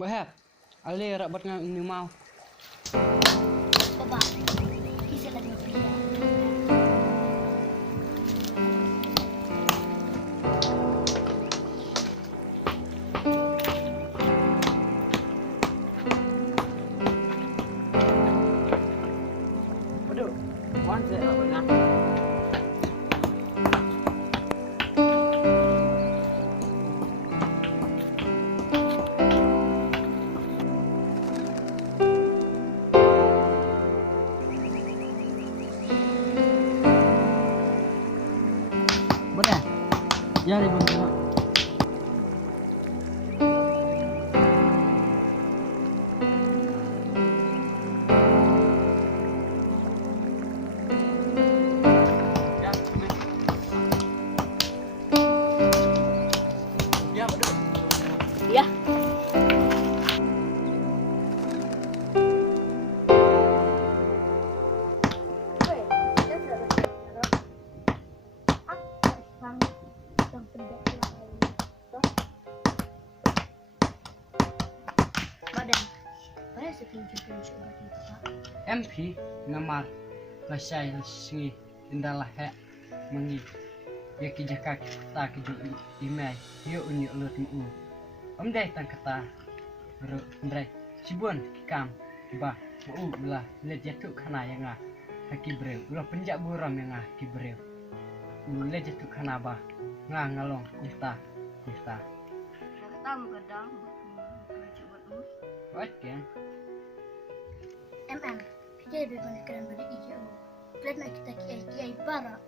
Bahap, alih rapat dengan ini mau. Baba, kisah lagi kerja. Waduh, wan saya rapatnya. Ya, di bawah. Ya, betul. Ya. MP namar lasai singi indalah hek mengi ya kijaka ta kiju imai yo unyu lut mu amdai tang kata ro ndrai shibun kam ba mu lah le jatu khana yang haki breu ulah penjak buram yang haki breu le jatu khana ba ngalong kusta Tam kadang buat what kan Kita berpemikiran pada Iaka. Kerana kita kiai para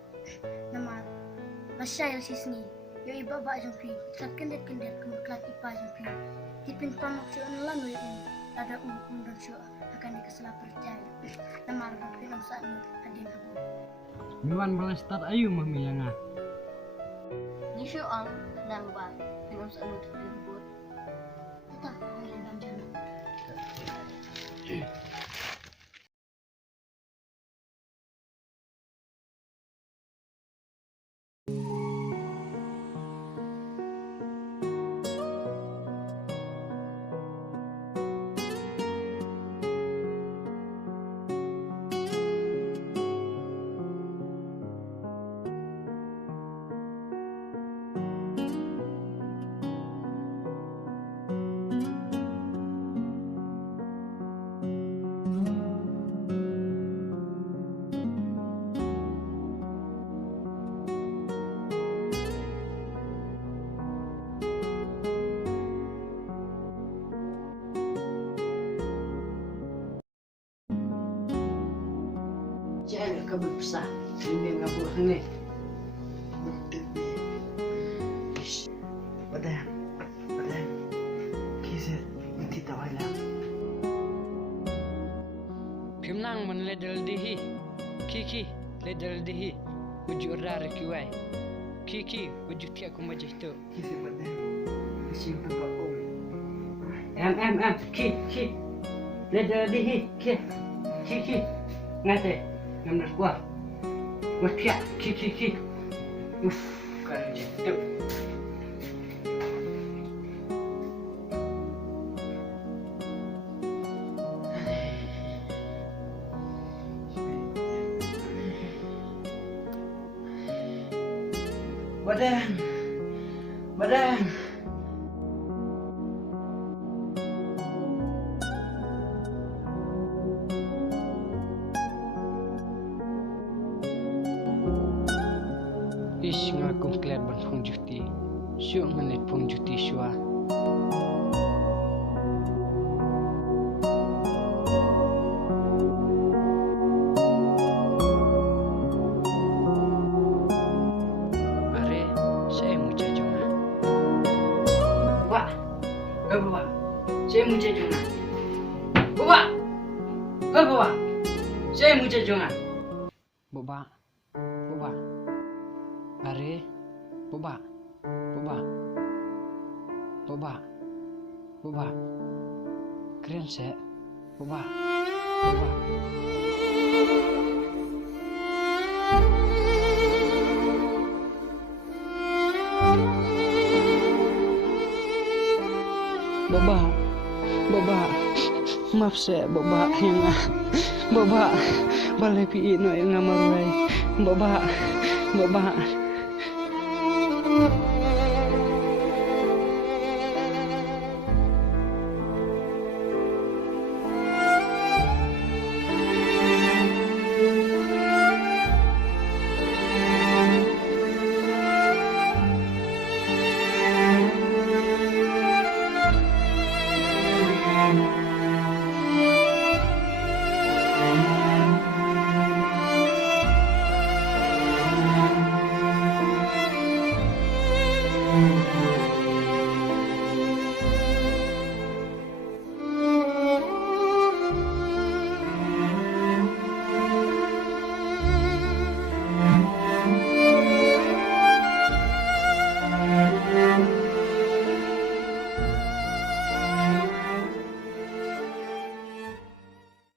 nama masyayal sisni. Yo iba ba jampi. Kat kendet kemerklat ipa jampi. Tipin pamak syo lanu ini. Ada dan syo akan dikesalah percaya. Nama berpinang Sahnud adin aku. Miwan Lastpart ayu mamiyanga. Ni syo ang nangba pinang Sahnud disebut. Tak dalam jalan. Jangan kau berbesar. Ini ngabuh ni. Padahal, kisah nanti tawalah. Pimnang man ledel dihi, kiki ledel dihi, wujud rara kiwai, kiki wujud tiak kumajih tu. Kisah padahal, kisah tempat om. Ki ledel dihi, ki ngate. Nampak gua, macam ki, kalau jatuh. Badan. Ish ngakum kler ban pengjuti, syuk menit pengjuti syua. Are, saya mau jajungan. Bapak, saya mau jajungan. Bapak, saya mau jajungan. Bapak. Are, Boba, keren sih, Boba. Boba, Baba, maaf saya baba yang baba balai pi no yang Marwein. Baba